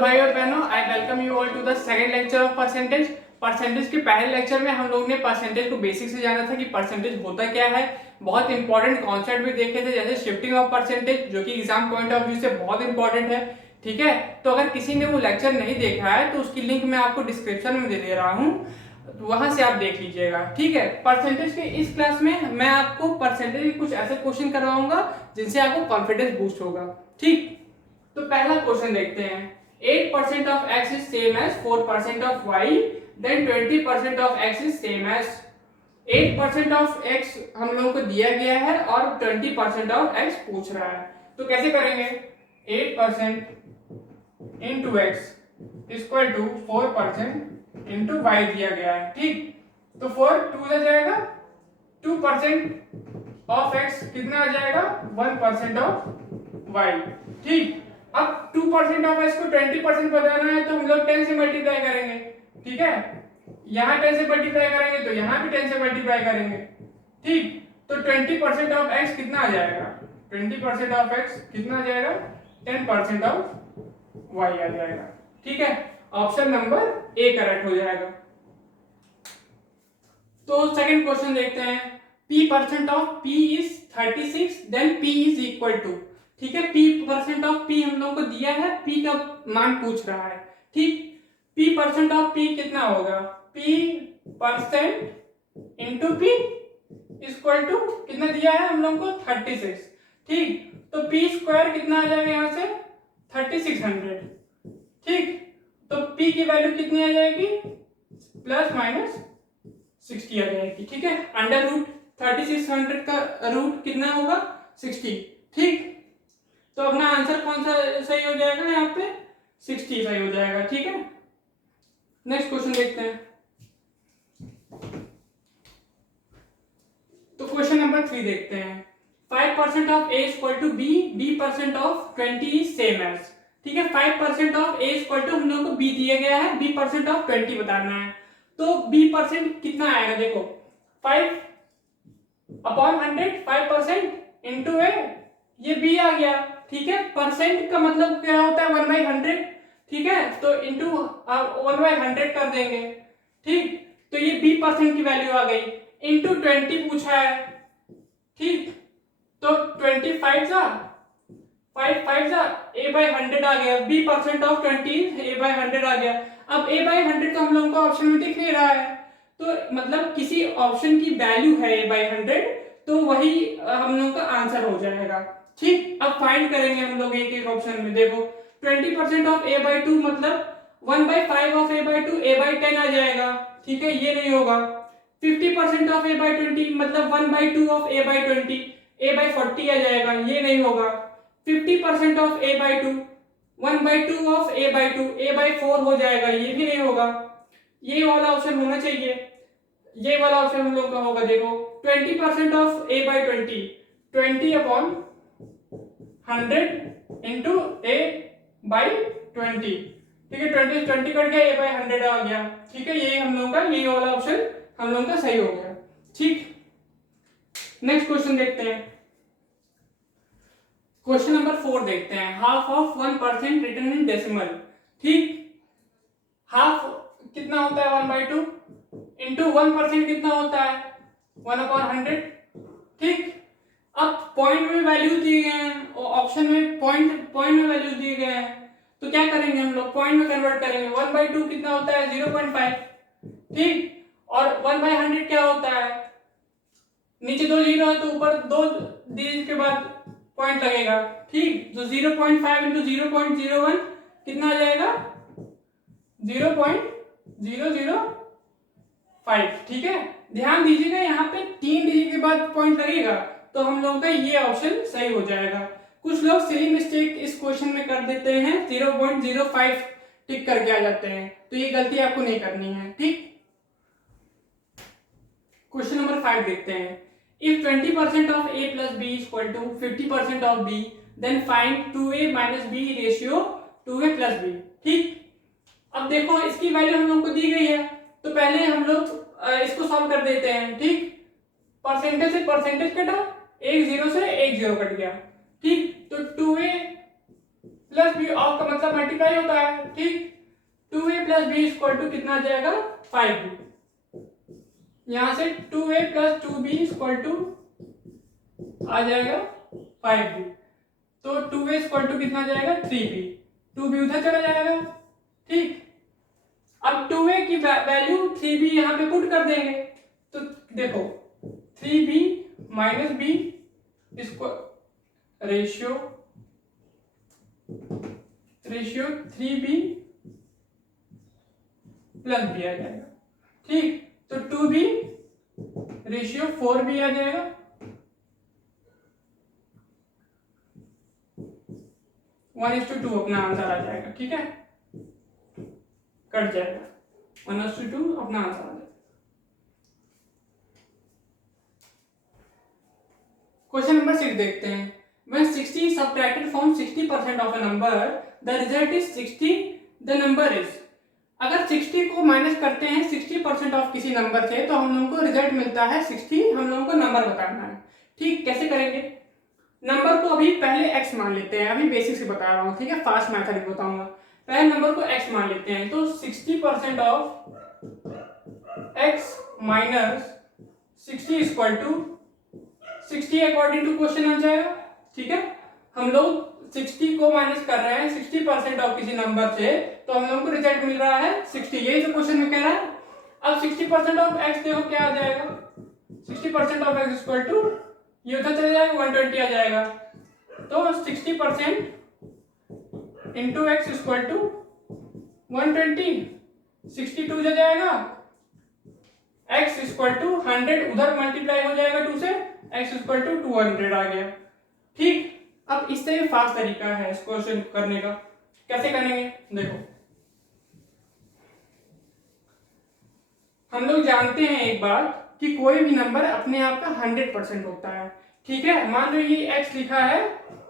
भाई और बहनों, I welcome you all to the second lecture of percentage. Percentage के पहले लेक्चर में हम लोग ने परसेंटेज को बेसिक से जाना था कि परसेंटेज होता क्या है। बहुत इंपॉर्टेंट कॉन्सेप्ट भी देखे थे जैसे शिफ्टिंग ऑफ परसेंटेज, जो कि एग्जाम पॉइंट ऑफ व्यू से बहुत इंपॉर्टेंट है। ठीक है, तो अगर किसी ने वो लेक्चर नहीं देखा है तो उसकी लिंक मैं आपको डिस्क्रिप्शन में दे रहा हूँ, वहां से आप देख लीजिएगा। ठीक है, परसेंटेज के इस क्लास में मैं आपको परसेंटेज के कुछ ऐसे क्वेश्चन करवाऊंगा जिनसे आपको कॉन्फिडेंस बूस्ट होगा। ठीक, तो पहला क्वेश्चन देखते हैं। 8% of x is same as 4% of y, then 20% of x is same as 8% of x हम लोगों को दिया गया है और 20% of x पूछ रहा है, तो कैसे करेंगे। 8% into x equal to 4% into y दिया गया है। ठीक, तो 4 2 से जाएगा, 2% ऑफ x कितना आ जाएगा, 1% ऑफ y। ठीक, अब 2% ऑफ x को 20% बताना है तो हम लोग 10 से मल्टीप्लाई करेंगे। ठीक है, यहाँ 10 से मल्टीप्लाई करेंगे तो यहाँ भी 10 से मल्टीप्लाई करेंगे। ठीक, तो 20% ऑफ x कितना आ जाएगा, 20% ऑफ x कितना आ जाएगा, 10% ऑफ y आ जाएगा। ठीक है, ऑप्शन नंबर ए करेक्ट हो जाएगा। तो सेकंड क्वेश्चन देखते हैं। p% of p is 36, then p is equal to. ठीक है, p% ऑफ p हम लोग को दिया है, p का मान पूछ रहा है। ठीक, p% ऑफ p कितना होगा, p% into p equal to कितना दिया है हम लोग को, 36। ठीक, तो p स्क्वायर कितना आ जाएगा यहाँ से, 3600। ठीक, तो p की वैल्यू कितनी आ जाएगी, प्लस माइनस 60 आ जाएगी। ठीक है, अंडर रूट 3600 का रूट कितना होगा, 60। ठीक, तो अपना आंसर कौन सा सही हो जाएगा, यहाँ पे 60 सही हो जाएगा। ठीक है, नेक्स्ट क्वेश्चन देखते हैं। तो क्वेश्चन नंबर 3 देखते हैं। 5% of a equal to b, b% of 20 is same as. ठीक है, 5% ऑफ a इक्वल टू हम लोग को b दिया गया है, b% ऑफ 20 बताना है। तो b% कितना आएगा, देखो 5 अपॉन 100, 5% इंटू ए, ये b आ गया। ठीक है, परसेंट का मतलब क्या होता है, 1/100। ठीक है, तो इंटू 1/100 कर देंगे। ठीक, तो ये b% की वैल्यू आ गई, इंटू 20 पूछा है। ठीक, तो 25 जा 5 जा a/100 आ गया, b% ऑफ 20 a/100 आ गया। अब a/100 तो हम लोगों को ऑप्शन में दिख नहीं रहा है, तो मतलब किसी ऑप्शन की वैल्यू है a/100, तो वही हम लोगों का आंसर हो जाएगा। ठीक, अब फाइंड करेंगे हम लोग एक एक ऑप्शन में। देखो 20% ऑफ a/2 मतलब 1/5 ऑफ a/2, a/10 आ जाएगा। ठीक है, ये नहीं होगा। 50% ऑफ a/20 मतलब 1/2 ऑफ a/20, a/40 आ जाएगा, ये नहीं होगा। 50% of a/2 1/2 of a/2, a/4 हो जाएगा, ये भी नहीं होगा। ये वाला ऑप्शन होना चाहिए, ये वाला ऑप्शन हम लोग का होगा। देखो 20% of a/20, 20 upon 100 into a/20। ठीक है, 20 कट गया, a/100 आ गया। ठीक है, ये हम लोगों का, ये वाला ऑप्शन हम लोगों का सही हो गया। ठीक, नेक्स्ट क्वेश्चन देखते हैं। क्वेश्चन नंबर 4 देखते हैं। Half of 1% written in decimal. ठीक, हाफ कितना होता है, 1/2 इंटू 1% कितना होता है, 1/100। ठीक, अब पॉइंट में वैल्यू दिए गए हैं और ऑप्शन में पॉइंट में वैल्यू दिए गए हैं, तो क्या करेंगे हम लोग, पॉइंट में कन्वर्ट करेंगे। 1/2 कितना होता है, 0.5। ठीक, और 1/100 क्या होता है, नीचे 2 जीरो है तो ऊपर 2 डिजिट के बाद पॉइंट लगेगा। ठीक, तो 0.5 इंटू 0.01 कितना आ जाएगा, 0.005। ठीक है, ध्यान दीजिएगा यहाँ पे 3 डिजिट के बाद पॉइंट लगेगा, तो हम लोगों का ये ऑप्शन सही हो जाएगा। कुछ लोग सिली मिस्टेक इस क्वेश्चन में कर देते हैं, 0.05 टिक करके आ जाते हैं, तो ये गलती आपको नहीं करनी है। ठीक, क्वेश्चन नंबर 5 देखते हैं। If 20% of a plus b is equal to 50% of b, then find 2a minus b ratio 2a plus b। ठीक, अब देखो इसकी वैल्यू हम लोग को दी गई है, तो पहले हम लोग इसको सॉल्व कर देते हैं। ठीक, परसेंटेज से परसेंटेज कटा, एक जीरो से एक जीरो कट गया। ठीक, तो 2a प्लस बी ऑफ का मतलब मल्टीप्लाई होता है, ठीक। 2a plus B equal to कितना आ जाएगा 5b। यहां से 2a plus 2b equal to आ जाएगा 5b। तो 2a इक्वल टू कितना आ जाएगा 3b, 2b उधर चला जाएगा, ठीक। अब 2a की वैल्यू 3b यहां पे पुट कर देंगे, तो देखो 3b माइनस b इसको रेशियो 3b प्लस b आ जाएगा, ठीक। तो 2b रेशियो 4b आ जाएगा, 1:2 अपना आंसर आ जाएगा, ठीक है, कट जाएगा, 1:2 अपना आंसर आ जाएगा। क्वेश्चन नंबर 6 देखते हैं। When 60 is subtracted from 60% of a number, the result is 60, the number is। अगर 60 को माइनस करते हैं 60% ऑफ किसी नंबर से तो हम लोगों को रिजल्ट मिलता है 60, हम लोगों को नंबर बताना है, ठीक। कैसे करेंगे, नंबर को अभी पहले x मान लेते हैं, अभी बेसिक से बता रहा हूँ, ठीक है, फास्ट मेथड बताऊंगा। पहले नंबर को x मान लेते हैं, तो 60% of x minus 60 equal to 60 according to question आ जाएगा, ठीक है। हम लोग 60 को माइनस कर रहे हैं 60% ऑफ किसी नंबर से, तो हम लोगों को रिजल्ट मिल रहा है 60, यही तो क्वेश्चन में कह रहा है। अब 60% ऑफ x देखो क्या आ जाएगा, 60% ऑफ x इक्वल टू ये उधर चला जाएगा 120 आ जाएगा, तो 60% इंटू एक्स इक्वल टू 120, 62 जा जाएगा, x इक्वल टू 100 उधर मल्टीप्लाई हो जाएगा 2 से, x इक्वल टू 200 आ गया, ठीक। अब इससे भी फास्ट तरीका है इस क्वेश्चन करने का, कैसे करेंगे देखो। हम लोग जानते हैं एक बात कि कोई भी नंबर अपने आप का 100% होता है, ठीक है। मान लो ये x लिखा है,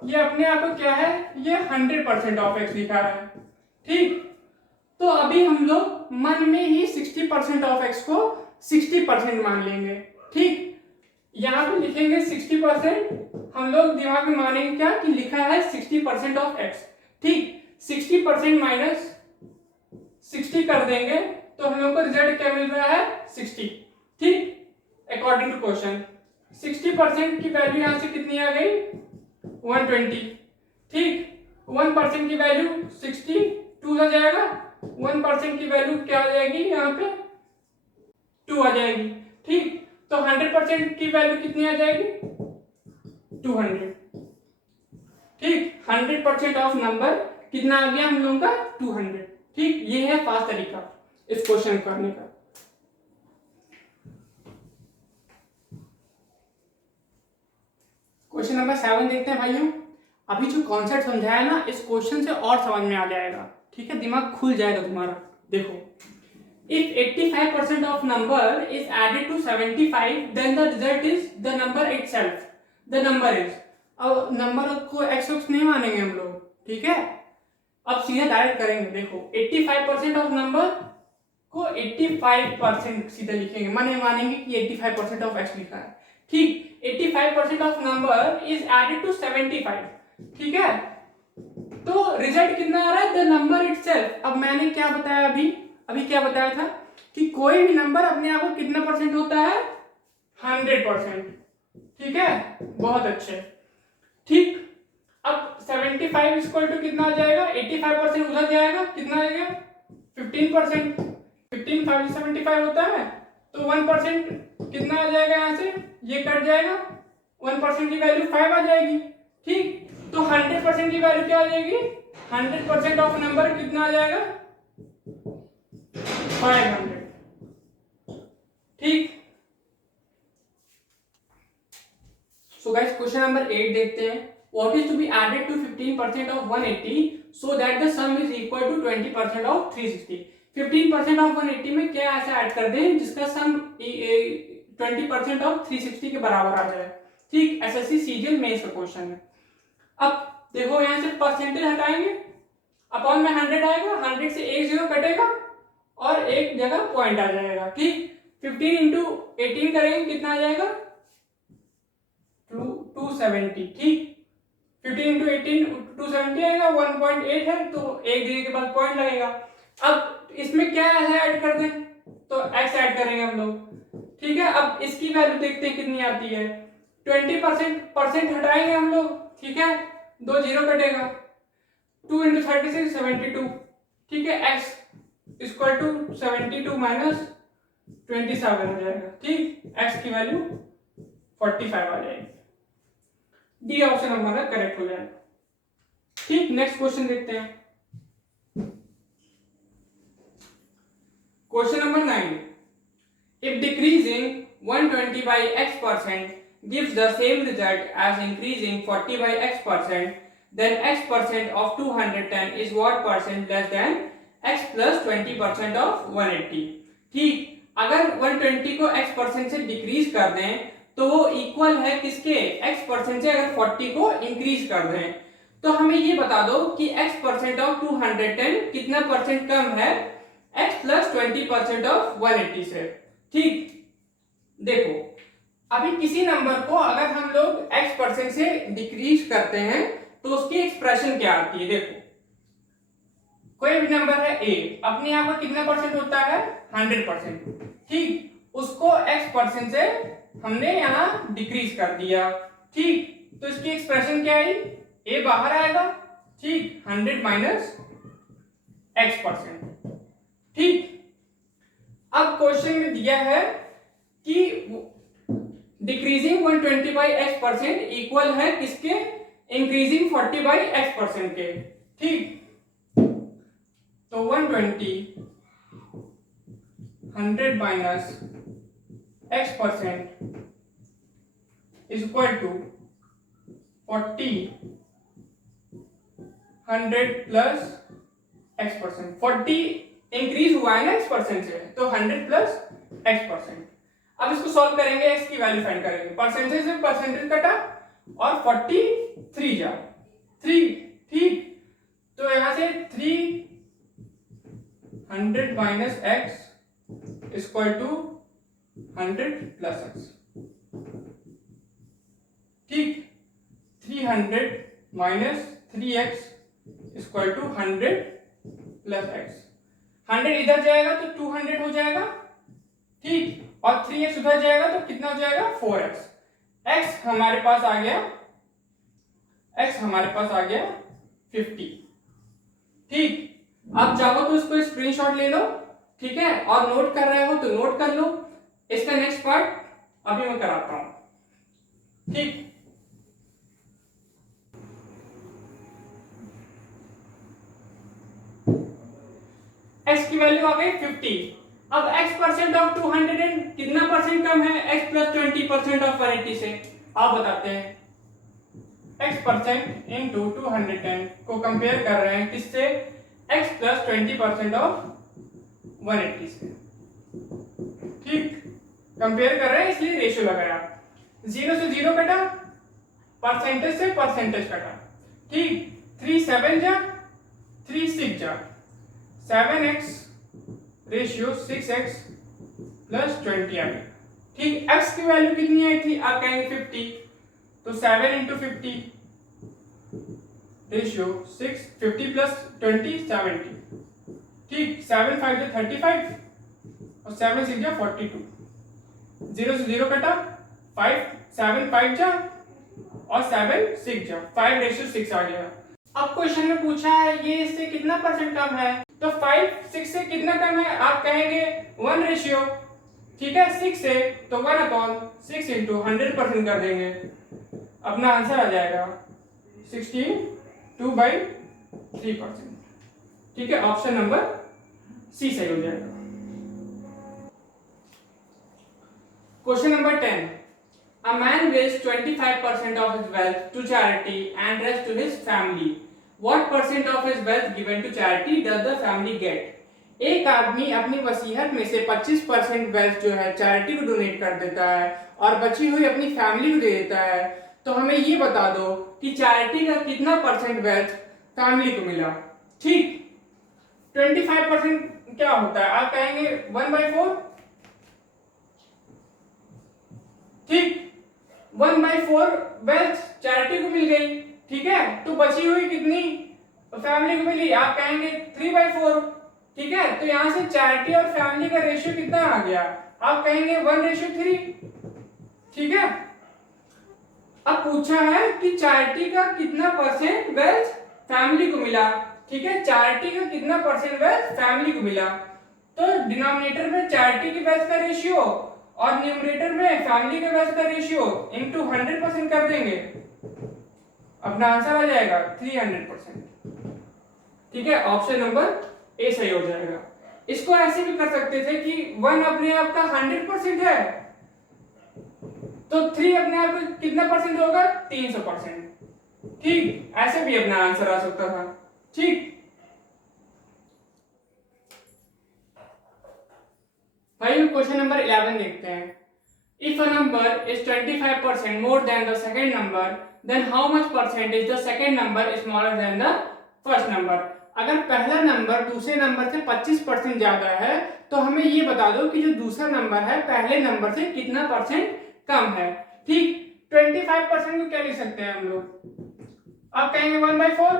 ये अपने आप का क्या है, ये 100% ऑफ x लिखा है, ठीक। तो अभी हम लोग मन में ही 60% ऑफ x को 60% मान लेंगे, ठीक। यहाँ पे लिखेंगे 60%, हम लोग दिमाग में मानेंगे क्या कि लिखा है 60% ऑफ x, ठीक। 60% माइनस 60 कर देंगे तो हम लोग को रिजल्ट क्या मिल रहा है 60, ठीक। अकॉर्डिंग टू क्वेश्चन 60% की वैल्यू यहाँ से कितनी आ गई 120, ठीक। 1% की वैल्यू 60, 2 आ जाएगा, 1% की वैल्यू क्या आ जाएगी यहाँ पे 2 आ जाएगी, ठीक। तो 100% की वैल्यू कितनी आ जाएगी 200, ठीक। 100% ऑफ नंबर कितना आ गया हम लोगों का 200, ठीक। ये है फास्ट तरीका इस क्वेश्चन करने का। क्वेश्चन नंबर 7 देखते हैं भाइयों। अभी जो कॉन्सेप्ट समझाया ना, इस क्वेश्चन से और समझ में आ जाएगा, ठीक है, दिमाग खुल जाएगा तुम्हारा। देखो, if 85% of number is added to 75, then the result is the number itself, the number is। अब नंबर को x नहीं मानेंगे हम लोग, ठीक है। अब सीधा डायरेक्ट करेंगे, देखो 85% ऑफ नंबर को 85% सीधा लिखेंगे, मानेंगे कि 85% ऑफ x लिखा है, ठीक। 85% of number is added to 75, ठीक है। तो रिजल्ट कितना आ रहा है द नंबर इटसेल्फ। अब मैंने क्या बताया अभी क्या बताया था कि कोई भी नंबर अपने आप को कितना परसेंट होता है 100%, ठीक है, बहुत अच्छे, ठीक। अब 75 इक्वल टू कितना आ जाएगा 85% उधर जाएगा, कितना आएगा 15%, 15 5 75 होता है, तो 1% कितना आ जाएगा, यहाँ से ये कट जाएगा, 1% की वैल्यू 5 आ जाएगी, ठीक। तो 100% की वैल्यू क्या आ जाएगी 100% ऑफ नंबर कितना आ जाएगा 500, ठीक। सो गाइस क्वेश्चन नंबर 8 देखते हैं। What is to be added to 15% of 180 so that the sum is equal to 20% of 360? 15% of 180 में क्या ऐसा ऐड कर दें जिसका सम 20% ऑफ 360 के बराबर आ जाए, ठीक। एसएससी सीजीएल मेंस का क्वेश्चन है। अब देखो यहाँ से परसेंटेज हटाएंगे, अपॉन में 100 आएगा, 100 से एक जीरो कटेगा और एक जगह पॉइंट आ जाएगा, ठीक। 15 इंटू 18 करेंगे कितना आ जाएगा 270, ठीक। 15 इंटू 18 270 आएगा, 1.8 है तो एक डिग्री के बाद पॉइंट लगेगा। अब इसमें क्या है ऐड कर दें, तो x ऐड करेंगे हम लोग, ठीक है। अब इसकी वैल्यू देखते हैं कितनी आती है, 20% हटाएंगे हम लोग, ठीक है, 2 जीरो कटेगा, 2 इंटू 36 72, ठीक है, x इक्वल टू 72 माइनस 27 हो जाएगा, ठीक, x की वैल्यू 45 आ जाएगी। डी ऑप्शन हमारा करेक्ट हो जाएगा, ठीक। नेक्स्ट क्वेश्चन देखते हैं, question number 9, if decreasing 120 by x% gives the same result as increasing 40 by x%, then x% of 210 is what percent less than x plus 20% of 180, ठीक। अगर 120 को x% से डिक्रीज कर दें तो वो इक्वल है किसके, x% से अगर 40 को इंक्रीज कर दें, तो हमें ये बता दो कि x% ऑफ 210 कितना परसेंट कम है x प्लस 20% ऑफ 180 से, ठीक। देखो अभी किसी नंबर को अगर हम लोग x% से डिक्रीज करते हैं तो उसकी एक्सप्रेशन क्या आती है, देखो कोई भी नंबर है a, अपने आप का कितना परसेंट होता है 100%, ठीक, उसको x% से हमने यहाँ डिक्रीज कर दिया, ठीक, तो इसकी एक्सप्रेशन क्या आई, a बाहर आएगा, ठीक, 100 माइनस x%, ठीक। अब क्वेश्चन में दिया है कि डिक्रीजिंग 120 बाई x% इक्वल है किसके, इंक्रीजिंग 40 बाई x% के, ठीक, तो 120 100 minus x% is equal to 40 100 plus x%, 40 increase हुआ है ना x% से, तो 100 प्लस x%। अब इसको सॉल्व करेंगे, x की वैल्यू फाइंड करेंगे, परसेंटेज से परसेंटेज कटा और 43 जा 3, ठीक, तो यहां से 300 minus x equal to 100 plus x, ठीक, 300 minus 3x equal to 100 plus x, 100 इधर जाएगा तो 200 हो जाएगा, ठीक, और 3x उधर जाएगा तो कितना हो जाएगा 4x, x हमारे पास आ गया, x हमारे पास आ गया 50, ठीक। अब चाहो तो इसको स्क्रीनशॉट ले लो, ठीक है, और नोट कर रहे हो तो नोट कर लो, इसका नेक्स्ट पार्ट अभी मैं कराता हूं, ठीक। x की वैल्यू आ गई 50, अब x% ऑफ 200 कितना परसेंट कम है x प्लस 20% ऑफ 180 से, आप बताते हैं। x% इंटू 210 को कंपेयर कर रहे हैं किससे, x प्लस 20% ऑफ 180 से, ठीक, कंपेयर कर रहे हैं इसलिए रेशियो लगाया, 0 से 0 कटा, परसेंटेज से परसेंटेज कटा, ठीक, 3 7 जा 3 6 जा 7x रेशियो 6x प्लस 20 आ गया, ठीक। x की वैल्यू कितनी आई थी, आप कहेंगे 50, तो 7 इंटू 50 रेशियो 6, 50 प्लस 20 70, ठीक, 7 5 जा 35 और 7 6 जा 42, 0 से 0 कटा, 5 7 5 जा और 7 6 जा, 5 रेशियो 6 आ गया। अब क्वेश्चन में पूछा है ये इससे कितना परसेंट कम है, तो 5 6 से कितना कम है, आप कहेंगे 1 रेशियो, ठीक है, 6 से तो 1/6 इंटू 100% कर देंगे, अपना आंसर आ जाएगा 62/3%, ठीक है, ऑप्शन नंबर सी सही हो जाएगा। Question number 10, a man wills 25% of his wealth to charity and rest to his family. What percent of his wealth given to charity does the family get? एक आदमी अपनी वसीयत में से 25% वेल्थ जो है चैरिटी को डोनेट कर देता है और बची हुई अपनी फैमिली को दे देता है, तो हमें ये बता दो कि चैरिटी का कितना परसेंट वेल्थ फैमिली को मिला, ठीक। 25% क्या होता है, आप कहेंगे 1/4, ठीक, 1/4 वेल्थ चैरिटी को मिल गई, ठीक है, तो बची हुई कितनी फैमिली को मिली, आप कहेंगे 3/4। ठीक है, तो यहां से चैरिटी और फैमिली का रेशियो कितना आ गया, आप कहेंगे 1:3। ठीक है, अब पूछा है कि चैरिटी का कितना परसेंट वेल्थ फैमिली को मिला। ठीक है, चैरिटी का कितना परसेंट वेल्थ फैमिली को मिला, तो डिनोमिनेटर में चैरिटी की वेल्थ का रेशियो और न्यूमरेटर में फैमिली के वेल्थ का रेशियो इनटू 100% कर देंगे, अपना आंसर आ जाएगा 300%। ठीक है, ऑप्शन नंबर ए सही हो जाएगा। इसको ऐसे भी कर सकते थे कि 1 अपने आप का 100% है, तो 3 अपने आप का कितना परसेंट होगा, 300%। ठीक, ऐसे भी अपना आंसर आ सकता था। ठीक, भाई क्वेश्चन नंबर 11 देखते हैं। If a number is 25% more than the second number, then how much percent is the second number smaller than the first number. अगर पहला नंबर दूसरे नंबर से 25% ज्यादा है, तो हमें ये बता दो कि जो दूसरा नंबर है पहले नंबर से कितना परसेंट कम है। ठीक, 25% को क्या लिख सकते हैं हम लोग, आप कहेंगे 1/4,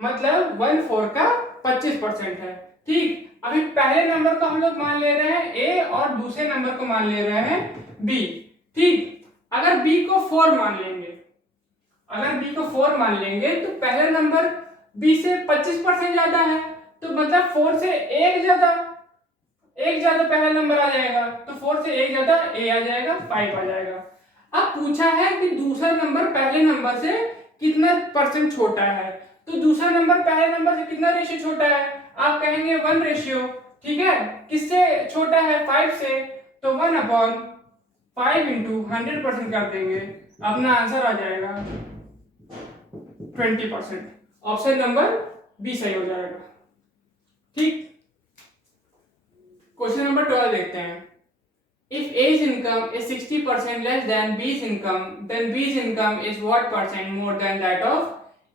मतलब 1/4 का 25% है। ठीक, अभी पहले नंबर को हम लोग मान ले रहे हैं ए और दूसरे नंबर को मान ले रहे हैं बी। ठीक, अगर बी को 4 मान लेंगे, अगर बी को 4 मान लेंगे तो पहला नंबर बी से 25% ज्यादा है, तो मतलब 4 से एक ज्यादा पहला नंबर आ जाएगा, तो 4 से एक ज्यादा ए आ जाएगा, 5 आ जाएगा। अब पूछा है कि दूसरा नंबर पहले नंबर से कितना परसेंट छोटा है, तो दूसरा नंबर पहले नंबर से कितना रेशियो छोटा है, आप कहेंगे 1 रेशियो। ठीक है, किससे छोटा है, 5 से, तो 1/5 इंटू 100% कर देंगे, अपना आंसर आ जाएगा 20%। ऑप्शन नंबर बी सही हो जाएगा। ठीक, क्वेश्चन नंबर 12 देखते हैं। If A's income is 60% less than B's income, then B's income is what percent more than that of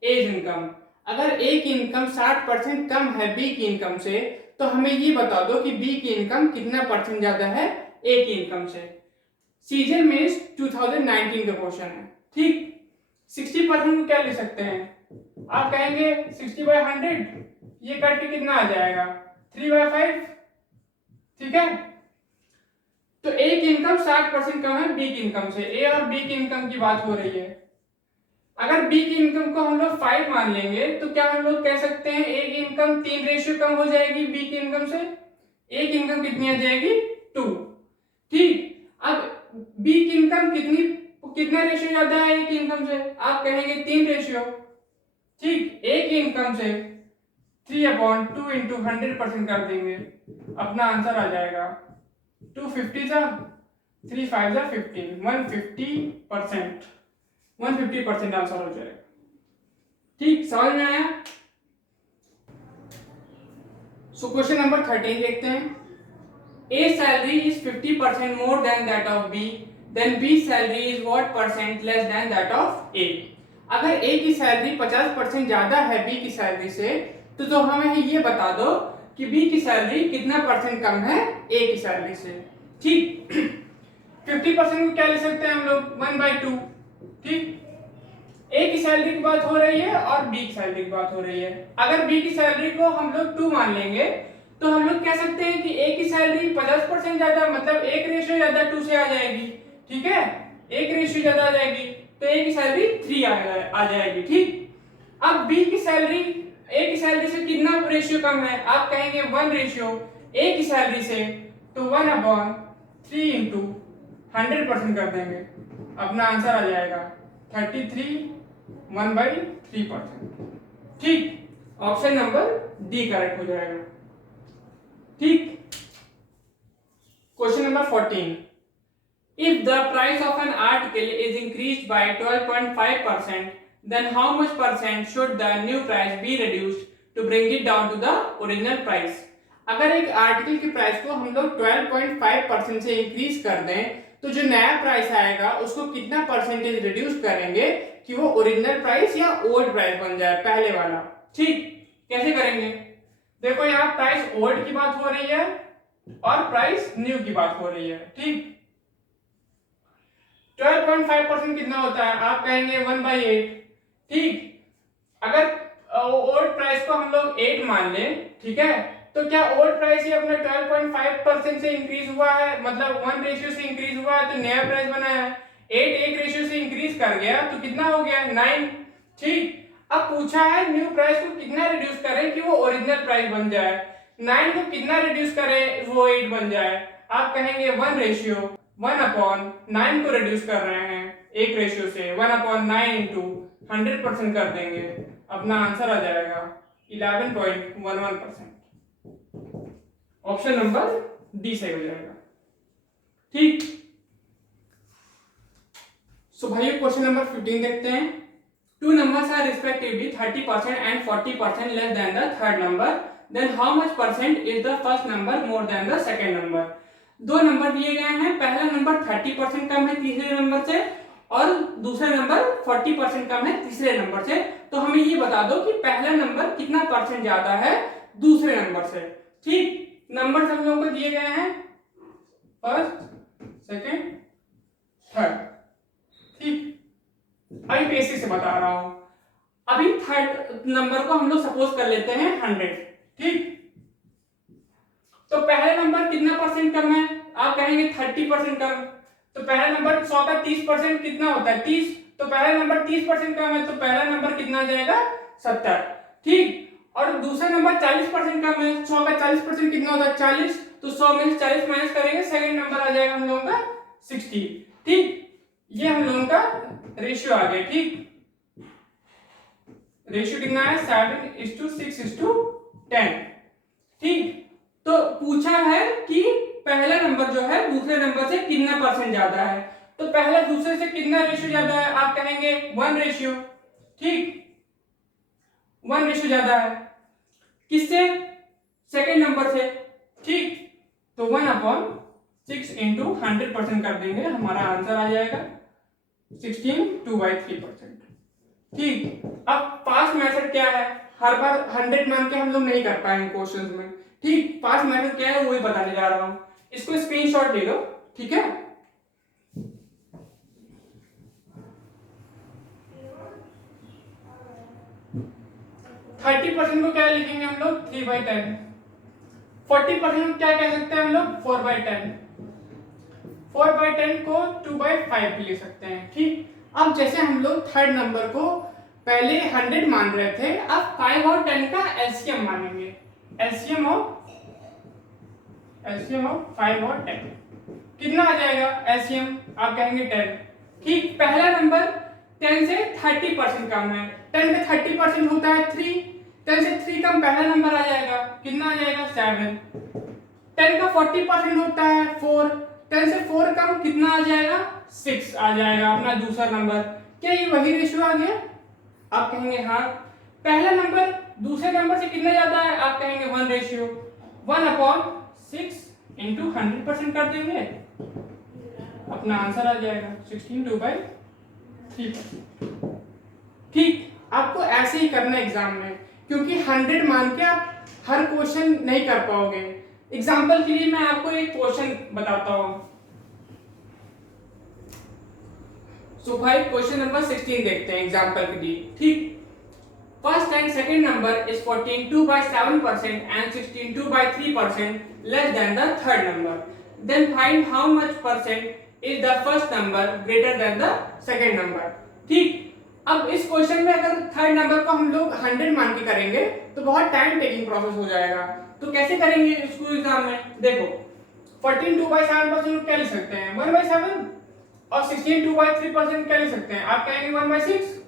A's income? अगर A की इनकम 60% कम है B की इनकम से, तो हमें ये बता दो कि B की इनकम कितना परसेंट ज्यादा है A की इनकम से। सीजन में 2019 का क्वेश्चन है। ठीक, 60% को क्या ले सकते हैं, आप कहेंगे 60/100, ये कट के कितना आ जाएगा, 3/5। ठीक है, तो ए की इनकम 60% कम है बी की इनकम से, ए और बी की इनकम की बात हो रही है। अगर बी की इनकम को हम लोग 5 मान लेंगे, तो क्या हम लोग कह सकते हैं ए की इनकम 3 रेशियो कम हो जाएगी बी की इनकम से, ए की इनकम कितनी आ जाएगी, 2। ठीक, अब बी की इनकम कितना रेशियो ज्यादा है ए की इनकम से, आप कहेंगे 3 रेशियो। ठीक, ए की इनकम से 3/2 इंटू 100% कर देंगे, अपना आंसर आ जाएगा 250 था, 3 5 जा 15, 150%, 150% आंसर हो जाएगा। ठीक, समझ में आया। सो क्वेश्चन नंबर 13 देखते हैं। A salary is 50% more than that of B, then B salary is what percent less than that of A? अगर A की सैलरी 50% ज्यादा है B की सैलरी से, तो हमें ये बता दो कि B की सैलरी कितना परसेंट कम है A की सैलरी से। ठीक, 50% को क्या ले सकते हैं हम लोग, 1/2। ठीक, A की सैलरी की बात हो रही है और B की सैलरी की बात हो रही है। अगर B की सैलरी को हम लोग 2 मान लेंगे, तो हम लोग कह सकते हैं कि A की सैलरी 50% ज्यादा, मतलब 1 रेशियो ज्यादा 2 से आ जाएगी। ठीक है, 1 रेशियो ज्यादा आ जाएगी, तो A की सैलरी 3 आ जाएगी। ठीक, अब B की सैलरी A की सैलरी से कितना रेशियो कम है, आप कहेंगे 1 रेशियो A की सैलरी से, तो 1/3 इंटू 100% कर देंगे, अपना आंसर आ जाएगा 33, 1/3%। ठीक, ऑप्शन नंबर डी करेक्ट हो जाएगा। ठीक, question number 14। If the price of an article is increased by 12.5%, then how much percent should the new price be reduced to bring it down to the original price? अगर एक article की price को हम लोग 12.5% से increase कर दें, तो जो नया प्राइस आएगा उसको कितना परसेंटेज रिड्यूस करेंगे कि वो ओरिजिनल प्राइस या ओल्ड प्राइस बन जाए, पहले वाला। ठीक, कैसे करेंगे, देखो यहाँ प्राइस ओल्ड की बात हो रही है और प्राइस न्यू की बात हो रही है। ठीक, 12.5% कितना होता है, आप कहेंगे 1/8। ठीक, अगर ओल्ड प्राइस को हम लोग 8 मान ले, ठीक है, तो क्या ओल्ड प्राइस ही अपना 12.5% से इंक्रीज हुआ है, मतलब 1 रेशियो से इंक्रीज हुआ है, तो नया प्राइस बना है। 8 एक रेशियो से इंक्रीज कर गया तो कितना हो गया 9। ठीक, अब पूछा है न्यू प्राइस को कितना रिड्यूस करें कि वो ओरिजिनल प्राइस बन जाए। 9 को कितना रिड्यूस करें वो 8 बन जाए। आप कहेंगे 1 रेशियो 1/9 को रिड्यूस कर रहे हैं एक रेशियो से, 1/9 इंटू 100% कर देंगे, अपना आंसर आ जाएगा 11.11%। ऑप्शन नंबर डी सही हो जाएगा। ठीक, सो भाइयों क्वेश्चन नंबर 15 देखते हैं। Two numbers are respectively 30% and 40% less than the third number. Then how much percent is the first number more than the second number? दो नंबर दिए गए हैं, पहला नंबर 30% कम है तीसरे नंबर से और दूसरा नंबर 40% कम है तीसरे नंबर से। तो हमें ये बता दो कि पहला नंबर कितना परसेंट ज्यादा है दूसरे नंबर से। ठीक, नंबर हम लोगों को दिए गए हैं फर्स्ट, सेकंड, थर्ड। ठीक, अभी बेसिक से बता रहा हूं। अभी थर्ड नंबर को हम लोग सपोज कर लेते हैं 100। ठीक, तो पहले नंबर कितना परसेंट कम है, आप कहेंगे 30% कम। तो पहला नंबर 100 का 30% कितना होता है 30, तो पहला नंबर 30% कम है तो पहला नंबर कितना आ जाएगा 70। ठीक, और दूसरा नंबर 40% कम है, 100 का 40% कितना होता है 40, तो 100 में से 40 माइनस करेंगे, सेकंड नंबर आ जाएगा हम लोगों का 60। ठीक, ये हम लोगों का रेशियो आ गया। ठीक, रेशियो कितना है 7:6:10। ठीक, तो पूछा है कि पहला नंबर जो है दूसरे नंबर से कितना परसेंट ज्यादा है, तो पहला दूसरे से कितना रेशियो ज्यादा है, आप कहेंगे 1 रेशियो। ठीक, 1 रेशियो ज्यादा है किससे, सेकंड नंबर से। ठीक, तो 1/6 इंटू 100% कर देंगे, हमारा आंसर आ जाएगा 16 2/3%। ठीक, अब पास मेथड क्या है, हर बार 100 मान के हम लोग नहीं कर पाएंगे क्वेश्चंस में। ठीक, पास मेथड क्या है वही बताने जा रहा हूं, इसको स्क्रीनशॉट ले लो। ठीक है, थर्टी परसेंट को क्या लिखेंगे हम लोग 3/10, 40% को क्या कह सकते हैं हम लोग 4/10, 4/10 को 2/5 भी ले सकते हैं। ठीक, अब जैसे हम लोग थर्ड नंबर को पहले 100 मान रहे थे, अब 5 और 10 का एलसीएम मानेंगे। एलसीएम ऑफ 5 और 10 कितना आ जाएगा, एलसीएम आप कहेंगे 10। ठीक, पहला नंबर 10 से 30% कम है, 10 में 30% होता है 3, 10 से 3 कम पहला नंबर आ जाएगा, कितना आ जाएगा 7। 10 का 40% होता है 4, 10 से 4 कम कितना आ जाएगा 6 आ जाएगा अपना दूसरा नंबर। क्या ये वही रेशियो आ गया, आप कहेंगे हाँ। पहला नंबर दूसरे नंबर से कितना ज्यादा है, आप कहेंगे 1 रेशियो, 1/6 इंटू 100% कर देंगे, अपना आंसर आ जाएगा 16 2/3%। ठीक, आपको ऐसे ही करना है एग्जाम में, क्योंकि 100 मान के आप हर क्वेश्चन नहीं कर पाओगे। एग्जाम्पल के लिए मैं आपको एक क्वेश्चन बताता हूं। सो भाई क्वेश्चन नंबर 16 देखते हैं एग्जाम्पल के लिए। ठीक, first and second number is 14 2/7% and 16 2/3% less than the third number. Then find how much percent is the first number greater than the second number. ठीक, अब इस क्वेश्चन में अगर थर्ड नंबर को हम लोग 100 मान के करेंगे तो बहुत टाइम टेकिंग प्रोसेस हो जाएगा। तो कैसे करेंगे इसको एग्जाम में, देखो 14 2/7% क्या लिख सकते हैं 1/7 और 16 2/3% क्या लिख सकते हैं, आप कहेंगे 1/6।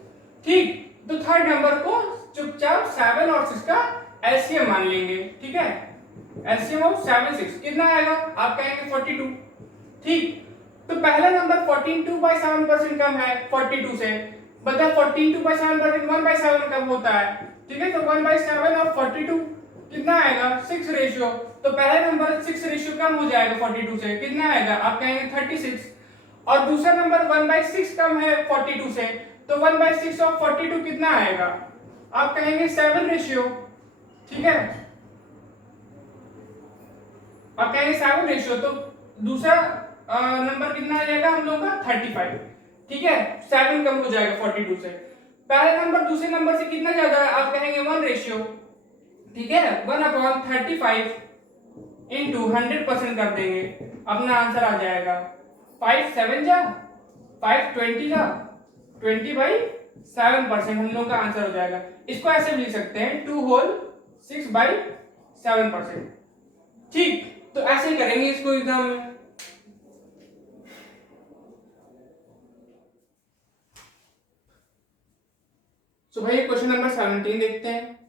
ठीक, तो थर्ड नंबर को चुपचाप 7 और 6 का एलसीएम मान लेंगे। ठीक है, एलसीएम ऑफ 7 6 कितना आएगा, आप कहेंगे 42। ठीक, तो पहला नंबर 14 2/7% कम है 42 से, मतलब 14 2/7% 1/7 कम होता है। ठीक है, तो 1/7 और 42 कितना आएगा 6 रेशियो, तो पहला नंबर 6 रेशियो कम हो जाएगा 42 से, कितना आएगा, आप कहेंगे 36। और दूसरा नंबर 1/6 कम है 42 से, तो 1/6 ऑफ 42 कितना आएगा, आप कहेंगे 7 रेशियो। ठीक है, आप कहेंगे 7 रेशियो, तो दूसरा नंबर कितना आ जाएगा हम लोग का 35। ठीक है, 7 कम हो जाएगा 42 से। पहला नंबर दूसरे नंबर से कितना ज्यादा है, आप कहेंगे 1 रेशियो, ठीक है, 1/35 इंटू 100% कर देंगे, अपना आंसर आ जाएगा 5 7 जा 5 20 जा 20/7%, हम लोग का आंसर हो जाएगा। इसको ऐसे भी लिख सकते हैं 2 होल 6/7%। ठीक, तो ऐसे ही करेंगे इसको एग्जाम में। तो भाई क्वेश्चन नंबर 17 देखते हैं।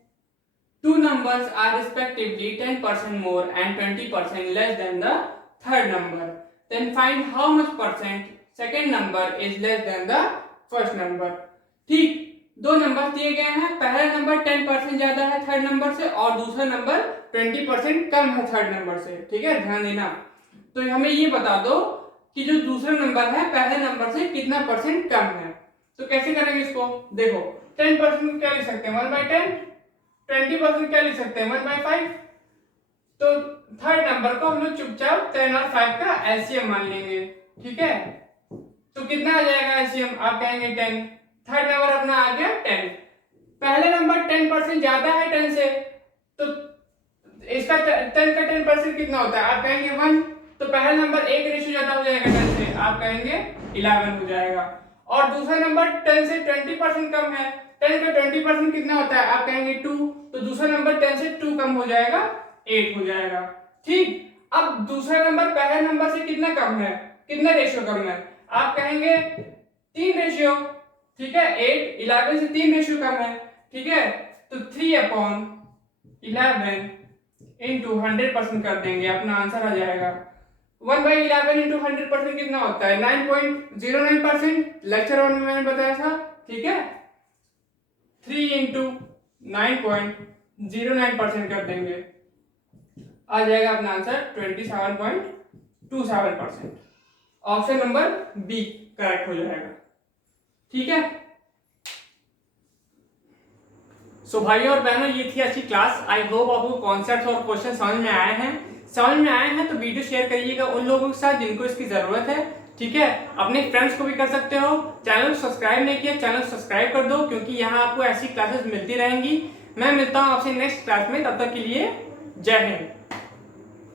Two numbers are respectively 10% more and 20% less than the third number. Then find how much percent second number is less than the first number. ठीक, दो नंबर दिए गए हैं, पहला नंबर 10% ज्यादा है थर्ड नंबर से और दूसरा नंबर 20% कम है थर्ड नंबर से। ठीक है, ध्यान देना। तो हमें ये बता दो कि जो दूसरा नंबर है पहले नंबर से कितना परसेंट कम है। तो कैसे करेंगे इसको, देखो 10% क्या लिख सकते हैं 1/10, 20% क्या लिख सकते हैं 1/5। तो थर्ड नंबर को हम लोग चुपचाप 10 और 5 का एलसीएम मान लेंगे। ठीक है, तो कितना आ जाएगा एलसीएम, आप कहेंगे 10, थर्ड नंबर अपना आ गया 10। पहले नंबर 10% ज्यादा है 10 से, तो इसका 10 का 10% कितना होता है, आप कहेंगे 1। तो पहला नंबर 1 रेशियो ज्यादा हो जाएगा 10 से, आप कहेंगे 11 हो जाएगा। और दूसरा नंबर 10 से 20% कम है, 10 का 20% कितना होता है, आप कहेंगे 2। तो दूसरा नंबर 10 से 2 कम हो जाएगा 8 हो जाएगा। ठीक, अब दूसरा नंबर पहले नंबर से कितना कम है, कितना रेशियो कम है, आप कहेंगे 3 रेशियो। ठीक है, 8 11 से 3 रेशियो कम है। ठीक है, तो 3/11 इंटू 100% कर देंगे, अपना आंसर आ जाएगा 1/11 इंटू 100% कितना होता है 9.09%। लेक्चर 1 में मैंने बताया था। ठीक है, 3 इंटू 9.09% कर देंगे, आ जाएगा अपना answer 27.27%। Option number B correct हो जाएगा। ठीक है, सो भाइयों और बहनों, ये थी अच्छी क्लास। आई होप आपको कॉन्सेप्ट्स और क्वेश्चन समझ में आए हैं। समझ में आए हैं तो वीडियो शेयर करिएगा उन लोगों के साथ जिनको इसकी जरूरत है। ठीक है, अपने फ्रेंड्स को भी कर सकते हो। चैनल सब्सक्राइब नहीं किया, चैनल सब्सक्राइब कर दो, क्योंकि यहाँ आपको ऐसी क्लासेस मिलती रहेंगी। मैं मिलता हूँ आपसे नेक्स्ट क्लास में, तब तक के लिए जय हिंद।